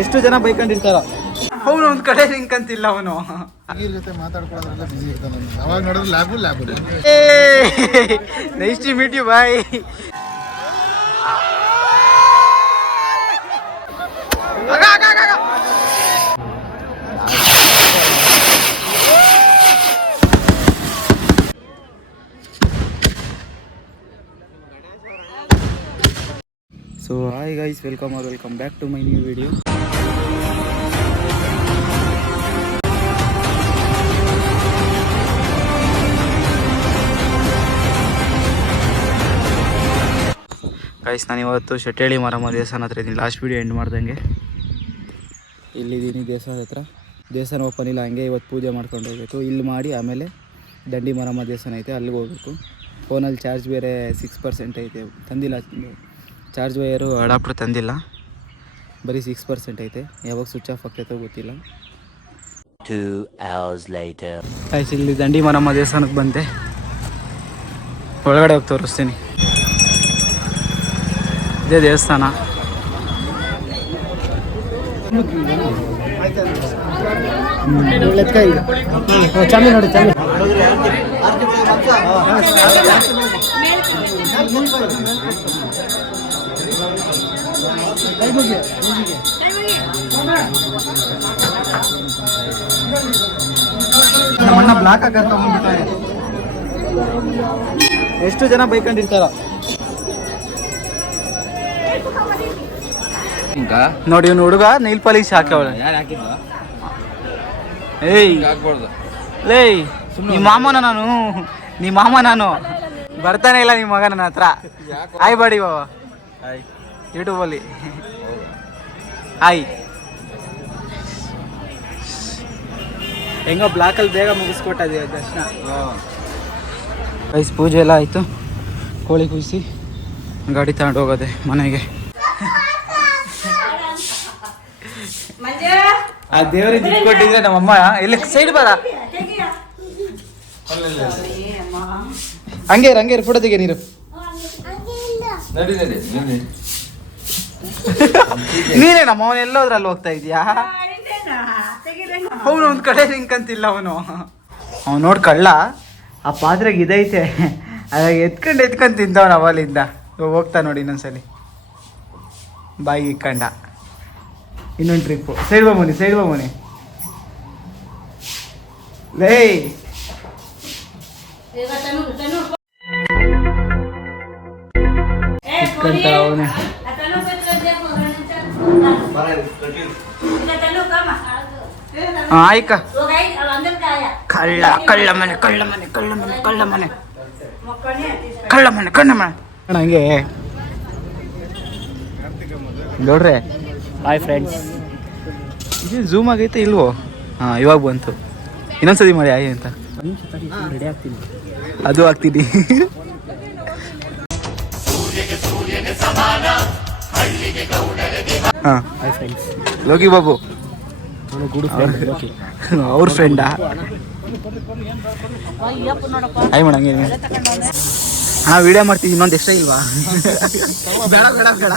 ಎಷ್ಟು ಜನ ಬೈಕೊಂಡಿರ್ತಾರ. ಅವನು ಒಂದ್ ಕಡೆ ನಿಂಕಂತಿಲ್ಲ ಅವನು ಜೊತೆ ಮಾತಾಡ್ಕೊಳ್ಳೋದ್ರೆಲ್ಲ ಬಿಸಿ ಇರ್ತಾನೆ. ಅವಾಗ ನೋಡಿದ್ರೆ lab nice to meet you bye. So hi guys, welcome back to my new video. Guys ನಾನು ಇವತ್ತು ಶೆಟ್ಟಳ್ಳಿ ಮಾರಮ್ಮ ದೇವಸ್ಥಾನ ಹತ್ರ ಇದ್ದೀನಿ. ಲಾಸ್ಟ್ ವೀಡಿಯೋ ಎಂಡ್ ಮಾಡ್ದಂಗೆ ಇಲ್ಲಿದ್ದೀನಿ ದೇವಸ್ಥಾನದ ಹತ್ರ. ದೇವಸ್ಥಾನ ಓಪನ್ ಇಲ್ಲ, ಹಂಗೆ ಇವತ್ತು ಪೂಜೆ ಮಾಡ್ಕೊಂಡು ಹೋಗಬೇಕು. ಇಲ್ಲಿ ಮಾಡಿ ಆಮೇಲೆ ದಂಡಿ ಮಾರಮ್ಮ ದೇವಸ್ಥಾನ ಐತೆ, ಅಲ್ಲಿಗೆ ಹೋಗ್ಬೇಕು. ಫೋನಲ್ಲಿ ಚಾರ್ಜ್ ಬೇರೆ 6% ಐತೆ, ತಂದಿಲ್ಲ. ಚಾರ್ಜ್ ವೈರು ಅಡಾಪ್ಟರ್ ತಂದಿಲ್ಲ, ಬರೀ 6% ಐತೆ. ಯಾವಾಗ ಸ್ವಿಚ್ ಆಫ್ ಆಗ್ತೈತೋ ಗೊತ್ತಿಲ್ಲ. 2 hours later. ಗೈಸ್ ಇಲ್ಲಿ ದಂಡಿ ಮಾರಮ್ಮ ದೇವಸ್ಥಾನಕ್ಕೆ ಬಂದೆ. ಒಳಗಡೆ ಹೋಗಿ ತೋರಿಸ್ತೀನಿ. ಇದೇ ದೇವಸ್ಥಾನ. ನಮ್ಮಣ್ಣ ಬ್ಲಾಕ್ ಆಗ ತಗೊಂಡ್ಬಿಟ್ಟಾರೆ. ಎಷ್ಟು ಜನ ಬೈಕೊಂಡಿರ್ತಾರ ನೋಡಿ. ಇವ್ನು ಹುಡುಗ ನೈಲ್ ಪಾಲಿಶ್ ಹಾಕವಳ. ಏಯ್ ಲೇಯ್, ನಿಮ್ಮ ಮಾಮ ನಾನು ಬರ್ತಾನೆ ಇಲ್ಲ ನಿಮ್ಮ ಮಗ ನನ್ನ ಹತ್ರ. ಆಯ್ ಬಾಡಿ ಬಾವ ಯೂಟ್ಯೂಬಲ್ಲಿ ಆಯ್. ಹೆಂಗೋ ಬ್ಲಾಕಲ್ಲಿ ಬೇಗ ಮುಗಿಸ್ಕೊಟ್ಟಿದ್ದೀವಿ ದರ್ಶನ. ಗೈಸ್ ಪೂಜೆ ಎಲ್ಲ ಆಯಿತು. ಕೋಳಿ ಕುಯ್ಸಿ ಗಾಡಿ ತಗೊಂಡು ಹೋಗೋದೆ ಮನೆಗೆ. ಆ ದೇವರಿಗೆ ದುಡ್ಡು ಕೊಟ್ಟಿದ್ರೆ ನಮ್ಮಮ್ಮ ಎಲ್ಲಿ ಸೈಡ್ ಬರ ಹಂಗೆ ಫೋಟೋ ತೆಗೆ. ನೀರು ನೀನೇ ನಮ್ಮ ಅವನು ಎಲ್ಲೋದ್ರಲ್ಲಿ ಹೋಗ್ತಾ ಇದೀಯಾ? ಅವನು ಒಂದ್ ಕಡೆ ನಿಂಕಂತಿಲ್ಲ. ಅವನು ನೋಡ್ ಕಳ್ಳ ಆ ಪಾತ್ರೆಗೆ ಇದೈತೆ, ಅದಾಗ ಎತ್ಕೊಂಡು ತಿಂತವನ ಅವಲಿಂದ. ಹೋಗ್ತಾ ನೋಡಿ ಇನ್ನೊಂದ್ಸಲಿ ಬಾಯಿಗೆ ಇಕ್ಕಂಡ. ಇನ್ನೊಂದು ಟ್ರಿಪ್ಪು. ಸೈಡ್ ಬಾ ಮೋನಿ ಲೇ. ಅವನೇ ಆಯ್ಕ ಕಳ್ಳ ಮನೆ ಹಂಗೆ ನೋಡ್ರೆ. ಹಾಯ್ ಫ್ರೆಂಡ್ಸ್, ಇದು ಝೂಮ್ ಆಗೈತೆ ಇಲ್ವೋ? ಹಾಂ ಇವಾಗ ಬಂತು. ಇನ್ನೊಂದ್ಸತಿ ಮಾಡಿ ಆಯ್ ಅಂತ. ರೆಡಿ ಆಗ್ತೀನಿ, ಅದು ಆಗ್ತೀನಿ. ಹಾಂ ಹಾಯ್ ಫ್ರೆಂಡ್ಸ್, ಲೋಕಿ ಬಾಬು ಅವ್ರ ಫ್ರೆಂಡಾ? ಹಾಯ್ ಮಾಡಂಗೆ. ಹಾಂ ವಿಡಿಯೋ ಮಾಡ್ತೀವಿ. ಇನ್ನೊಂದು ಎಷ್ಟ ಇಲ್ವಾ? ಬೇಡ ಬೇಡ ಬೇಡ.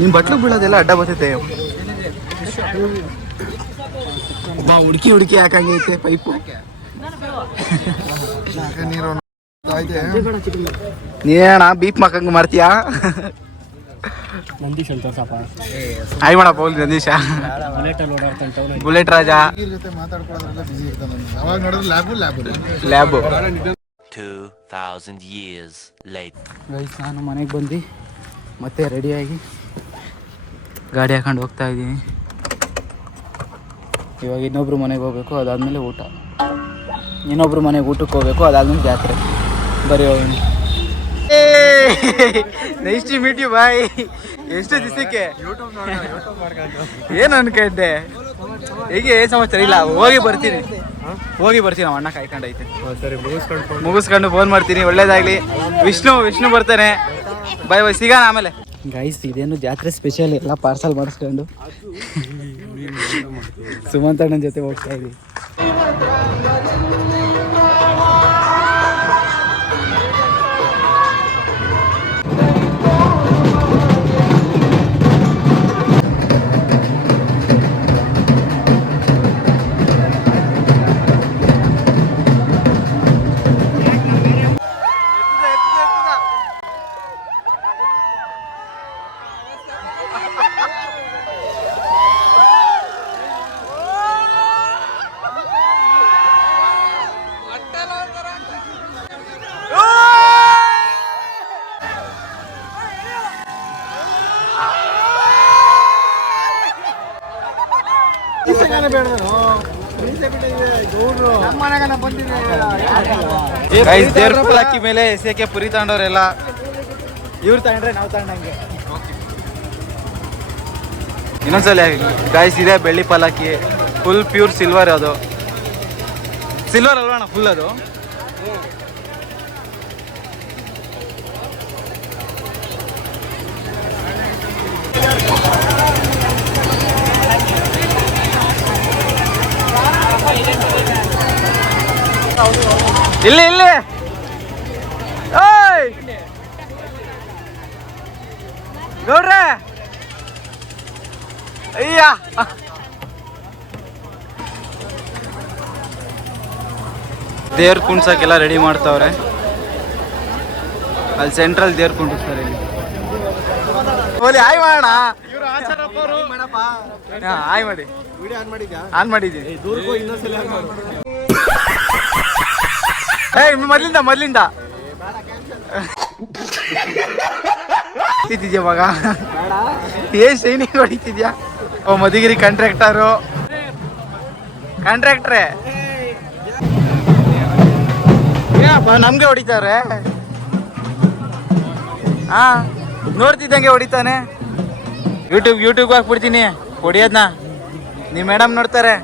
ನಿಮ್ ಬಟ್ಲು ಬೀಳೋದೆಲ್ಲ ಅಡ್ಡ ಬರ್ತೈತೆ. ಹುಡುಕಿ ಹಾಕಂಗೈತೆ ಪೈಪು. ನೀನ ಬೀಪ್ ಮಕ್ಕಂಗ್ ಮಾಡ್ತೀಯಾ? ನಂದೀಶ್ ಅಂತ ಹಾಯ್ ಮಾಡಪ್ಪ. ನಂದೀಶ ಬುಲೆಟ್ ರಾಜ. ಅವಾಗ ನೋಡಿದ್ರೆ ಲ್ಯಾಬ್ 2000 years later. ಗೈಸ್ ನಾನು ಮನೆಗೆ ಬಂದು ಮತ್ತೆ ರೆಡಿಯಾಗಿ ಗಾಡಿ ಹಾಕೊಂಡು ಹೋಗ್ತಾ ಇದ್ದೀನಿ. ಇವಾಗ ಇನ್ನೊಬ್ರು ಮನೆಗೆ ಹೋಗ್ಬೇಕು, ಅದಾದಮೇಲೆ ಊಟ. ಇನ್ನೊಬ್ರು ಮನೆಗೆ ಊಟಕ್ಕೆ ಹೋಗ್ಬೇಕು, ಅದಾದ್ಮೇಲೆ ಜಾತ್ರೆ. ಬರೀ ಹೋಗಿ. Nice to meet you bye. ಎಷ್ಟು ದಿವಸಕ್ಕೆ ಏನು ಅನ್ಕೊಂಡೆ? ಹೇಗೆ ಸಮಾಚಾರ? ಇಲ್ಲ ಹೋಗಿ ಬರ್ತೀನಿ ನಮ್ಮ ಅಣ್ಣ ಕಾಯ್ಕೊಂಡೈತೆ. ಮುಗಿಸ್ಕೊಂಡು ಫೋನ್ ಮಾಡ್ತೀನಿ. ಒಳ್ಳೇದಾಗ್ಲಿ. ವಿಷ್ಣು ಬರ್ತಾನೆ. ಬಾಯ್ ಸಿಗೋಣ ಆಮೇಲೆ. ಗೈಸ್ ಇದೇನು ಜಾತ್ರೆ ಸ್ಪೆಷಲ್ ಎಲ್ಲ ಪಾರ್ಸಲ್ ಮಾಡಿಸ್ಕೊಂಡು ಸುಮಂತ್ ಅಣ್ಣನ ಜೊತೆ ಹೋಗ್ತಾ ಇದ್ದೀವಿ. ದೇವ್ರ ಪಲ್ಲಕ್ಕಿ ಮೇಲೆ ಎಸೆಕೆ ಪುರಿ ತಗೊಂಡವ್ರೆಲ್ಲ ಇವ್ರು ತಗೊಂಡ್ರೆ ನಾವು ತಗೊಂಡಂಗೆ. ಇನ್ನೊಂದ್ಸಲ ಗಾಯ್ಸ್ ಇದೆ ಬೆಳ್ಳಿ ಪಲ್ಲಕ್ಕಿ, ಫುಲ್ ಪ್ಯೂರ್ ಸಿಲ್ವರ್. ಅದು ಸಿಲ್ವರ್ ಅಲ್ವಣ್ಣ ಫುಲ್ ಅದು. ಇಲ್ಲಿ ಇಲ್ಲಿ ಓಯ್ ಗೌಡ್ರೆ ಅಯ್ಯ ದೇವ್ರ ಕುಣ್ಸಕ್ಕೆಲ್ಲ ರೆಡಿ ಮಾಡ್ತಾವ್ರೆ. ಅಲ್ಲಿ ಸೆಂಟ್ರಲ್ ದೇವ್ರ ಕುಂಡಿಸ್ತಾರೆ. ಆಯ್ ಮಾಡೋಣ, ಆಯ್ ಮಾಡಿ ಆನ್ ಮಾಡಿದ್ದೀವಿ. ಮೊದ್ಲಿಂದ ಹೊಡಿತಿದ್ಯಾ ಮಗ? ಏನ್ ಶೈನಿಂಗ್ ಹೊಡಿತಿದ್ಯಾ? ಓ ಮಧುಗಿರಿ ಕಾಂಟ್ರಾಕ್ಟರು, ಕಾಂಟ್ರಾಕ್ಟ್ರೇ ನಮ್ಗೆ ಹೊಡಿತಾವ್ರೆ. ಹಾ ನೋಡ್ತಿದ್ದಂಗೆ ಹೊಡಿತಾನೆ. ಯೂಟ್ಯೂಬ್ ಹಾಕ್ಬಿಡ್ತೀನಿ ಹೊಡಿಯೋದ್ನ, ನಿಮ್ಮ ಮೇಡಮ್ ನೋಡ್ತಾರೆ.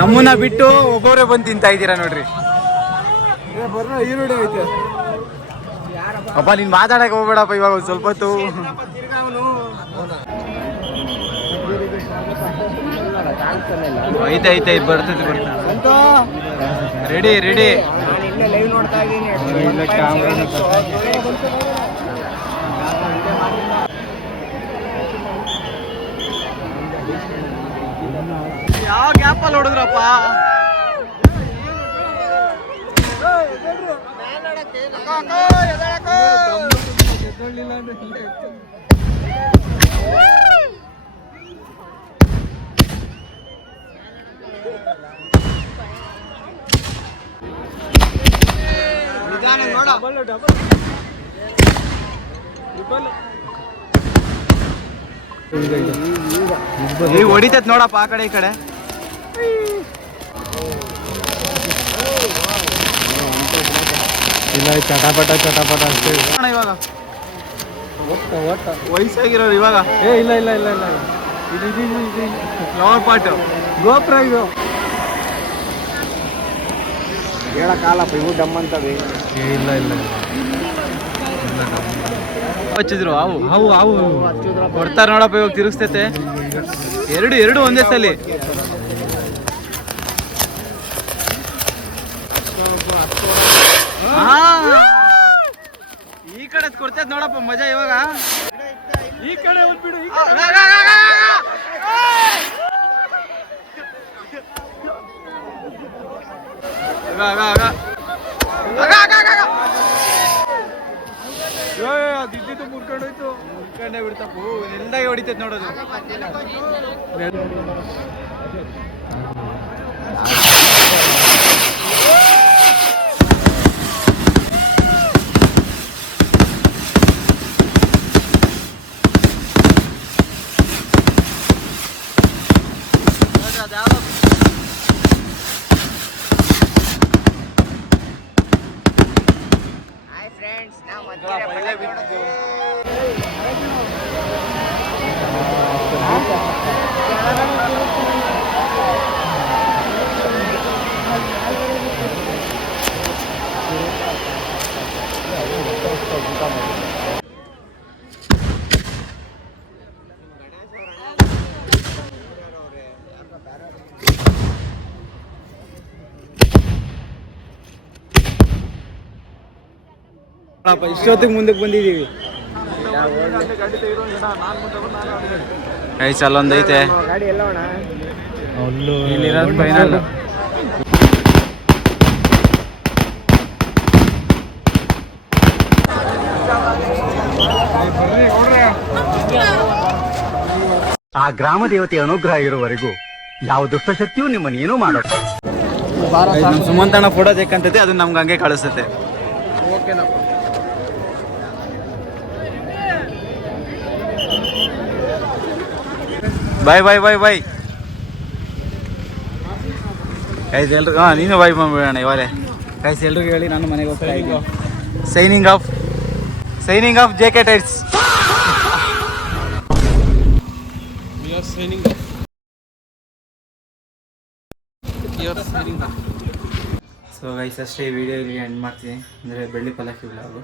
ನಮ್ಮನ್ನ ಬಿಟ್ಟು ಒಬ್ಬೊಬ್ಬರೇ ಬಂದು ತಿಂತಾ ಇದ್ದೀರಾ ನೋಡ್ರಿ. ಈರುಳ್ಳಿ ಐತೆ ಅಪ್ಪ ನೀನು ಮಾತಾಡಕ್ಕೆ ಹೋಗ್ಬೇಡಪ್ಪ ಇವಾಗ ಒಂದು ಸ್ವಲ್ಪ ಹೊತ್ತು ಐತೆ ಐತೆ ಬರ್ತೈತೆ ರೆಡಿ ರೆಡಿ ಲೈವ್ ನೋಡ್ತಾ ಇದ್ದೀನಿ ಯಾವ ಗ್ಯಾಪಲ್ಲಿ ಹೊಡೆದ್ರಪ್ಪ ಈಗ ಹೊಡಿತೈತ್ ನೋಡಪ್ಪ ಆ ಕಡೆ ಈ ಕಡೆ ಇಲ್ಲ ಚಟಾಪಟ ಚಟಾಪಟ ಅಷ್ಟೇ ಇವಾಗ ವಯಸ್ಸಾಗಿರೋರು ಇವಾಗ ಇಲ್ಲ ಇಲ್ಲ ಇಲ್ಲ ಇಲ್ಲ ಇದು ಫ್ಲವರ್ ಪಾಟ್ ಗೋಪುರ ಇದು ಹೇಳಕ್ಕಾಲಪ್ಪ ಇವು ಡಮ್ ಅಂತವೆ ಇಲ್ಲ ಇಲ್ಲ ಹಚ್ಚಿದ್ರು ಅವು ಅವು ಅವು ಕೊಡ್ತಾರ ನೋಡಪ್ಪ ಇವಾಗ ತಿರುಗಿಸ್ತೈತೆ ಎರಡು ಒಂದೇ ಸಲ ಈ ಕಡೆ ಕೊಡ್ತೈತೆ ನೋಡಪ್ಪ ಮಜಾ ಇವಾಗ ಈ ಕಡೆ ಬಿಡು ದಿದ್ದು ಮುರ್ಕೊಂಡೋಯ್ತು ಮುರ್ಕೊಂಡೇ ಬಿಡ್ತಪ್ಪ ನೆಲ್ದಾಗೆ ಹೊಡಿತೈತೆ ನೋಡೋದು ಇಷ್ಟೊತ್ತಿಗೆ ಮುಂದಕ್ಕೆ ಬಂದಿದ್ದೀವಿ ಕೈ ಅಲ್ಲೊಂದು ಐತೆ ಇಲ್ಲಿರೋದು ಫೈನಲ್ ಆ ಗ್ರಾಮ ದೇವತೆಯ ಅನುಗ್ರಹ ಇರುವವರೆಗೂ ಯಾವ ದುಷ್ಟಶಕ್ತಿಯೂ ನಿಮ್ಮನ್ನು ಏನೂ ಮಾಡೋದು. ಸುಮಂತಣ್ಣ ಫೋಟೋ ತೆಕ್ಕಂತೈತೆ ಅದು ನಮ್ಗೆ ಹಂಗೆ ಕಳಿಸ್ತೈತೆ ಬಾಯ್ ಬಾಯ್ ಬಾಯ್ ಬಾಯ್ ಗೈಸ್ ಎಲ್ರಿಗೂ ನೀನು ಬಾಯ್ ಬಂದ್ಬಿಡೋಣ ಇವಾಗಲೇ ಗೈಸ್ ಎಲ್ರಿಗೂ ಹೇಳಿ ನಾನು ಮನೆಗೆ ಹೋಗ್ತಾ ಇದ್ದೀನಿ signing off J K tyres so guys ಅಷ್ಟೇ ಈ ವಿಡಿಯೋ ಇಲ್ಲಿ ಎಂಡ್ ಮಾಡ್ತೀನಿ ಅಂದರೆ ಬೆಳ್ಳಿ ಪಲ್ಲಕ್ಕಿ ವ್ಲಾಗು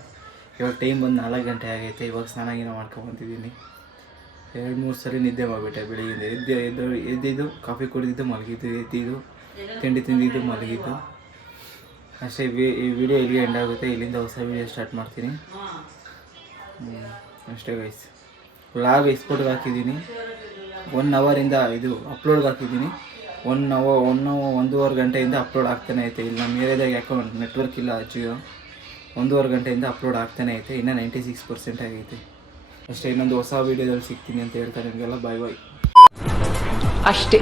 ಇವಾಗ ಟೈಮ್ ಬಂದು 4 ಗಂಟೆ ಆಗೈತೆ ಇವಾಗ ಸ್ನಾನ ಗೀನ ಮಾಡ್ಕೊಂಬಂತಿದ್ದೀನಿ 2-3 ಸರಿ ನಿದ್ದೆ ಮಾಡಿಬಿಟ್ಟೆ ಬೆಳಿಗ್ಗೆಯಿಂದ ಎದ್ದಿದ್ದು ಕಾಫಿ ಕುಡಿದಿದ್ದು ಮಲಗಿದ್ದು ಎದ್ದಿದ್ದು ತಿಂಡಿ ತಿಂದಿದ್ದು ಮಲಗಿದ್ದು ಅಷ್ಟೇ ಈ ವಿಡಿಯೋ ಇಲ್ಲಿ ಎಂಡ್ ಆಗುತ್ತೆ ಇಲ್ಲಿಂದ ಹೊಸ ವಿಡಿಯೋ ಸ್ಟಾರ್ಟ್ ಮಾಡ್ತೀನಿ ಅಷ್ಟೇ ಗೈಸ್ ವ್ಲಾಗ್ ಎಕ್ಸ್ಪೋರ್ಟ್ಗೆ ಹಾಕಿದ್ದೀನಿ 1 ಅವರಿಂದ ಇದು ಅಪ್ಲೋಡ್ಗೆ ಹಾಕಿದ್ದೀನಿ 1-1.5 ಗಂಟೆಯಿಂದ ಅಪ್ಲೋಡ್ ಆಗ್ತಾನೆ ಐತೆ ಇಲ್ಲಿ ನಮ್ಮ ಏರಿಯಾದಾಗ ಯಾಕೋ ನೆಟ್ವರ್ಕ್ ಇಲ್ಲ ಜಿಯೋ 1.5 ಗಂಟೆಯಿಂದ ಅಪ್ಲೋಡ್ ಆಗ್ತಾನೆ ಐತೆ ಇನ್ನೂ 96% ಆಗೈತೆ ಅಷ್ಟೇ ಇನ್ನೊಂದು ಹೊಸ ವೀಡಿಯೋದಲ್ಲಿ ಸಿಗ್ತೀನಿ ಅಂತ ಹೇಳ್ತಾರೆ ನಿಮಗೆಲ್ಲ ಬಾಯ್ ಬಾಯ್ ಅಷ್ಟೇ.